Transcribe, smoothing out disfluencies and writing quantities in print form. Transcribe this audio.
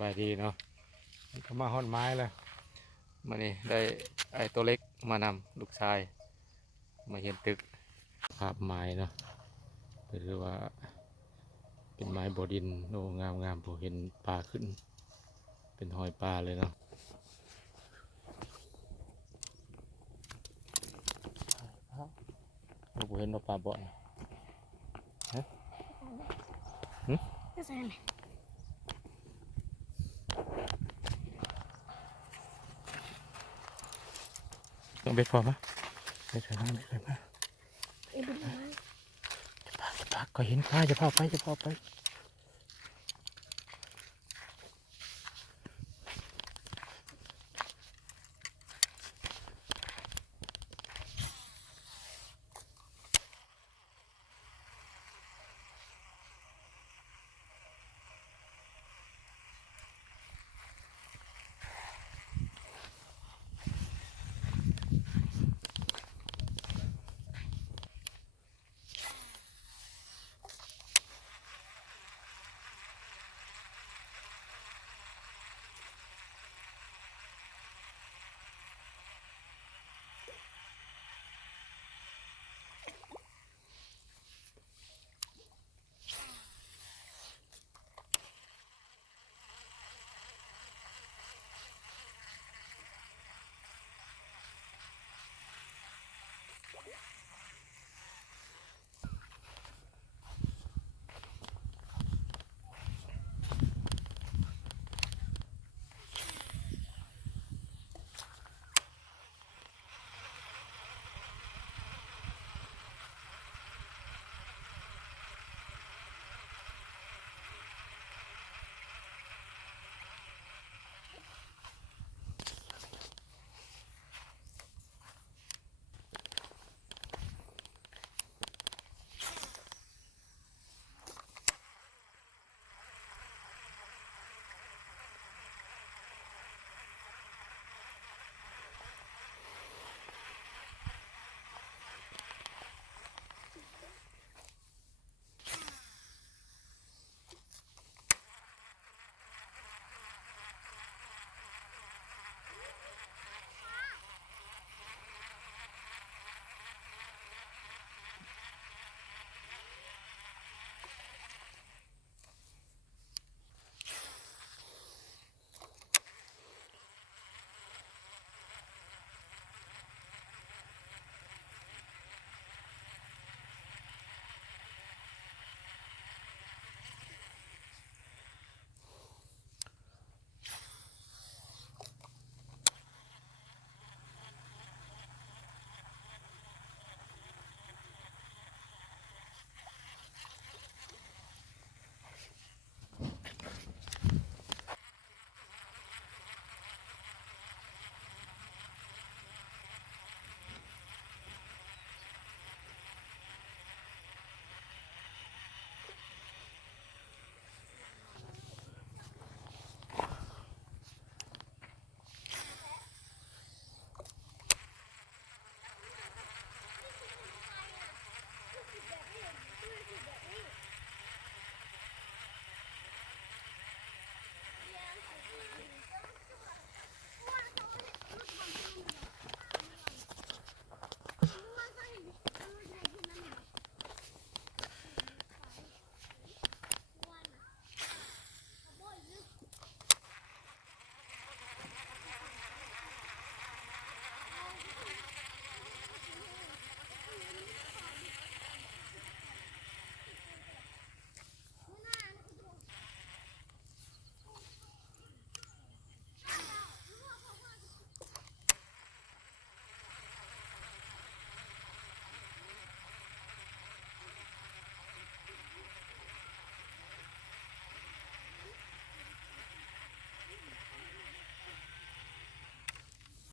บายดีเนาะเขามาฮอดไม้แล้วมานี่ได้ไอ้ตัวเล็กมานำลูกชายมาเห็นตึกภาพไม้เนาะหรือว่าเป็นไม้บอดินโอ้งามงามผมเห็นปลาขึ้นเป็นหอยปลาเลยเนาะผมเห็นว่าปลาบ่อนฮะ ก็ใช่ไหม ต้องเบ็ดพอปะเบ็ดใส่มาเบ็ดใส่มา ไอ้บุญมา จะพาก็เห็นปลาจะพาไป